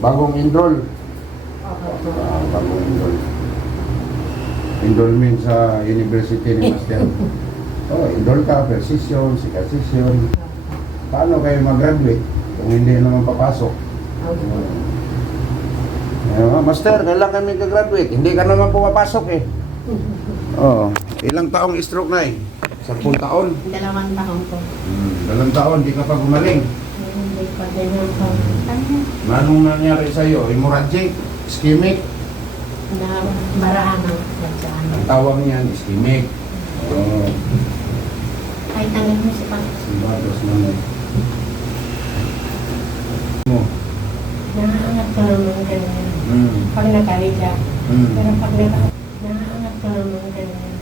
Bagong enroll. Bagong enroll. Enrollment sa university ni Master. Oh, enroll ka, persisyon, sikasisyon. Paano kayo mag-graduate kung hindi naman papasok? Master, kailan kami ka-graduate? Hindi ka naman pumapasok eh. Oo. Ilang taong stroke na eh? 10 taon? 2 taon po. 2 taon, di ka pa gumaling. Hindi pa din ako. Anong nangyari sa'yo? Hemorrhagic? Ischemic? Na baraan ang nagsaan. Ang tawag niyan, ischemic. Oo. Ay, tanggap mo si Pang. Sibados naman. Mo. Nakaangat ko naman ganyan. Pag nakalija. Pero pag nakaangat ko naman ganyan.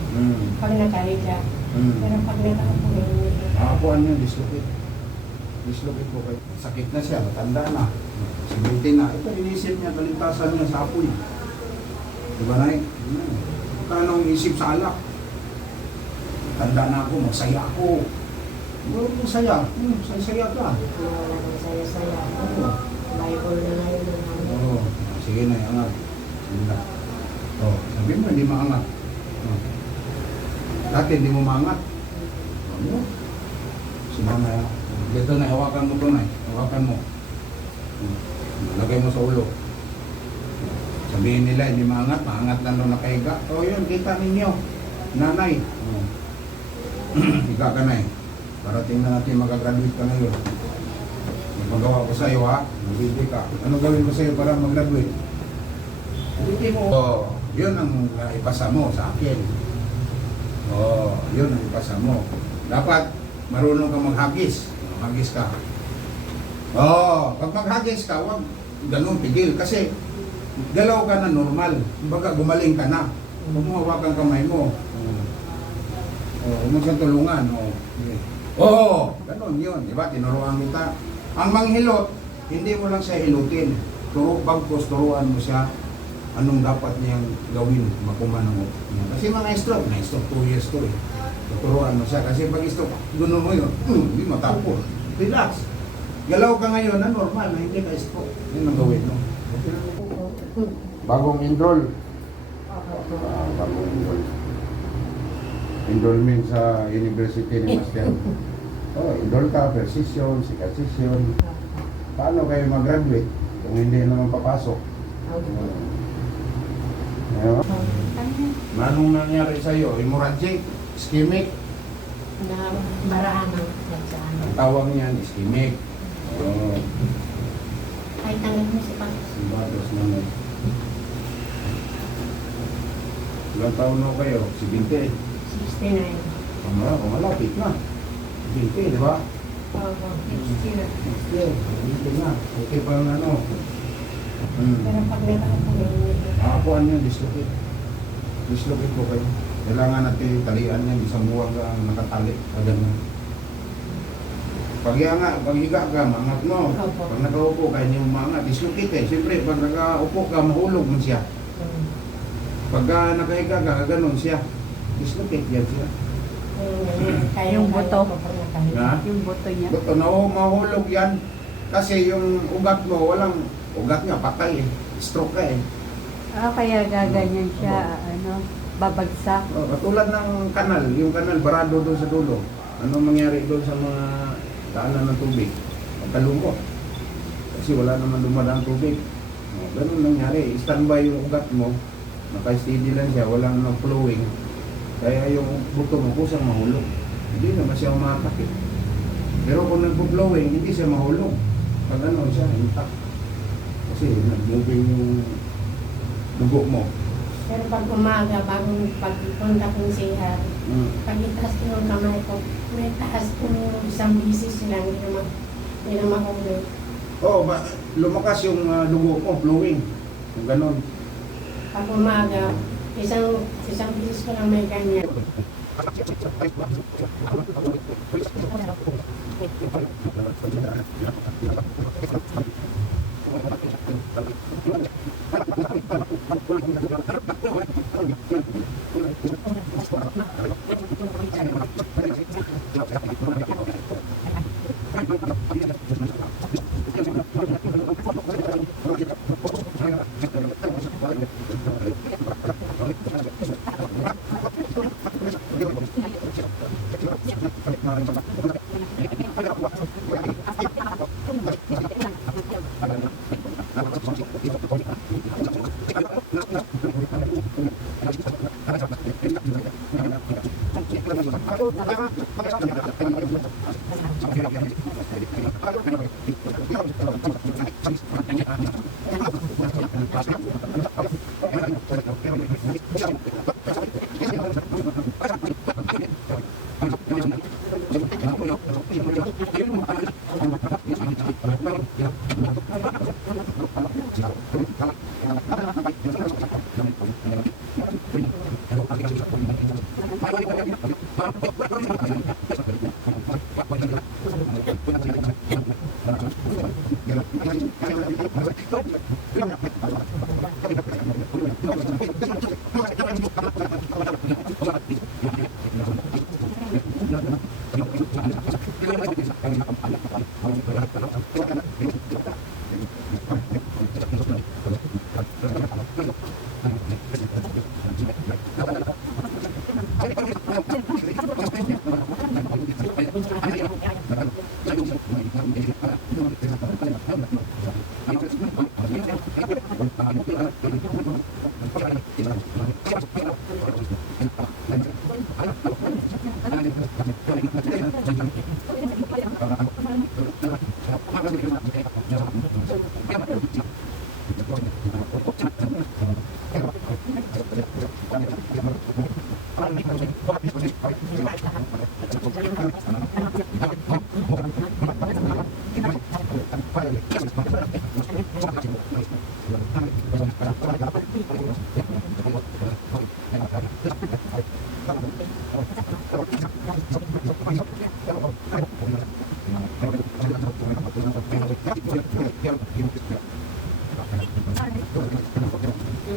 Pag nakalija. Pero pag nakaupo ganyan. Nakakuhan yun, dislocate. Dislocate ko kayo. Sakit na siya, matanda na. Sibuti na. Ito, inisip niya, kalintasan niya sa apoy. Diba na eh? Kano ang isip sa alak? Tanda na ako, magsaya ako. Huwag mo saya. Saya ka. Wala nang saya-saya. Oo. Bible na ngayon ng ano. Oo. Sige na, angat. Sige na. Oo. Sabi mo, hindi maangat. Dati hindi mo maangat. Ano? Sige na. Dito na, hawakan mo ito na. Hawakan mo. Lagay mo sa ulo. Sabihin nila, hindi maangat. Maangat na nung nakahiga. O yun, kita ninyo. Nanay. Higa ka na eh. Para tingnan natin makagraduate ka ngayon. Magpagawa ko sa'yo ha. Nabibig ka. Ano gawin ko sa'yo para mag-graduate? Hindi mo. Yun ang ipasa mo sa akin. Yun ang ipasa mo. Dapat marunong ka maghagis. Maghagis ka. Pag maghagis ka, huwag ganun pigil. Kasi galaw ka na normal. Kumbaga gumaling ka na. Huwag mo hawakan kamay mo. Huwag mo siyang tulungan. Ganun yun. Diba? Tinuruan kita. Ang manghilot, hindi mo lang siya hilutin. Bagkos, turuan mo siya anong dapat niyang gawin, makuman ng utak niya. Kasi mga stroke, 2 years to eh. Turuan mo siya. Kasi pag stroke, gano'n mo yun, hindi matapos. Relax. Galaw ka ngayon na normal, na hindi ka stroke. Yun ang gawin mo. Bagong enroll. Bagong enroll. Enrollment sa university ni Master. Enroll ka, persisyon, sikasisyon. Paano kayo mag-graduate kung hindi naman papasok? Anong nangyari sa'yo? Hemorrhagic? Ischemic? Na baraan ang nagsaan. Ang tawag niyan, ischemic. Ay, tanggap mo si Pang. Sibados naman. Ilang taon na kayo? 70? 69. Malapit na. 70, di ba? Oo, 60 na. 70 na. Okay pa ang ano. Pero pag nakaupo ganyan. Nakakuhan yun, dislocate. Dislocate ko kayo. Kailangan natin talian yan, isang buwag ang nakatali. Ganun. Pag higa ka, mangat mo. Pag nakaupo ka, hindi mo mangat. Dislocate eh. Siyempre, pag nakaupo ka, mahulog mo siya. Pag nakahiga ka, ganun siya. Dislocate yan siya. Yung buto. Yung buto niya. Buto, mahulog yan. Kasi yung ugat mo, walang ugat nga, patay eh. Stroke ka eh. Kaya gaganyan siya, babagsak. Katulad ng kanal, yung kanal, barado doon sa dulo. Ano mangyari doon sa mga daanan ng tubig? Magkalungkot. Kasi wala naman dumadaan tubig. Ganun nangyari. Standby yung ugat mo, naka-steady lang siya, walang flowing. Kaya yung buto mo kusang mahulog. Hindi naman siya umatakit. Pero kung nagpo-flowing, hindi siya mahulog. Pag ano siya, intact. Kasi nag-moving yung dugo mo. Pero pag umaga, bagong pagpunta kong siya, pag itaas ko yung kamay ko, may taas ko isang bisis lang, hindi na mahulog. Lumakas yung dugo mo, flowing. Yung ganon. Pag umaga, isang bisis ko lang may ganyan.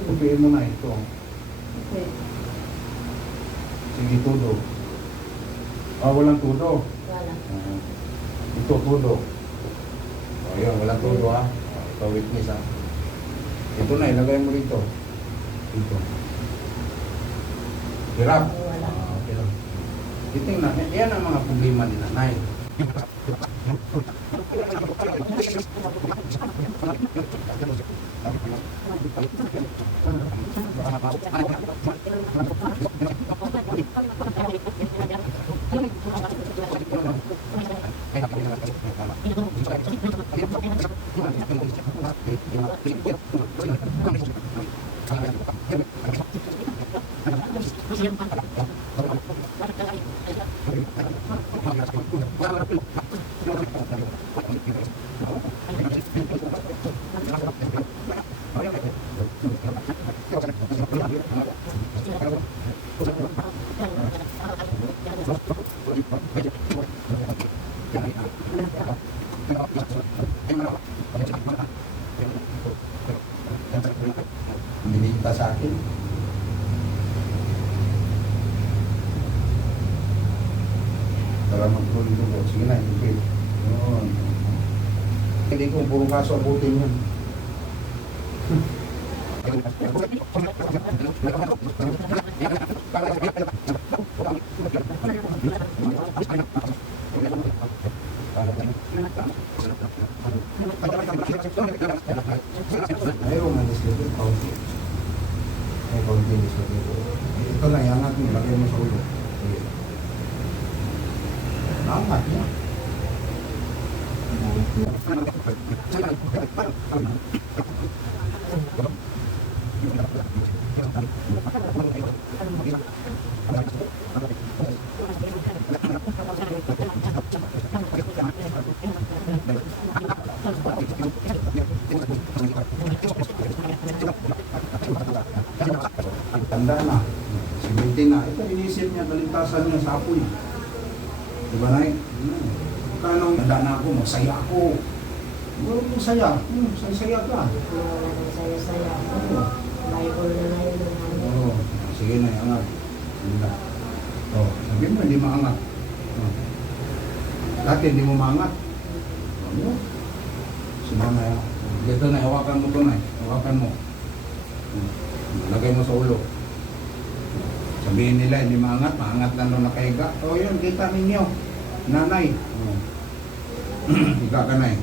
Ubihin mo na ito. Okay. Sige, tudo. Walang tudo. Wala. Ito, tudo. Ayun, walang tudo ha. Ito, witness ha. Ito na, ilagay mo rito. Ito. Hirap. Wala. Okay lang. Titingnan, yan ang mga problema ni nanay. Binigta sa akin. Para magtuloy-tuloy. Sige na, hindi. Yun. Hindi ko puro kaso abutin yun. Mayroon nga dislipid, kaunti. May kaunti dislipid. Ito na, iangat mo, lagay mo sa ulo. Naangat niya. Tanda na, siminti na. Ito inisip niya, kaligtasan niya sa apoy. Diba na Kano, handa na ako, masaya ako. Huwag mo saya. Saya ka. Wala nang saya-saya. Bible na na yun. Oo. Sige na, angat. Handa. Oh, sabi mo, hindi maangat. Dati hindi mo maangat. Ano? Sige na yan. Dito na, hawakan mo ito na. Hawakan mo. Lagay mo sa ulo. Sabihin nila, hindi maangat. Maangat na nung nakahiga. O yun, kita ninyo. Nanay. Higa ka na eh.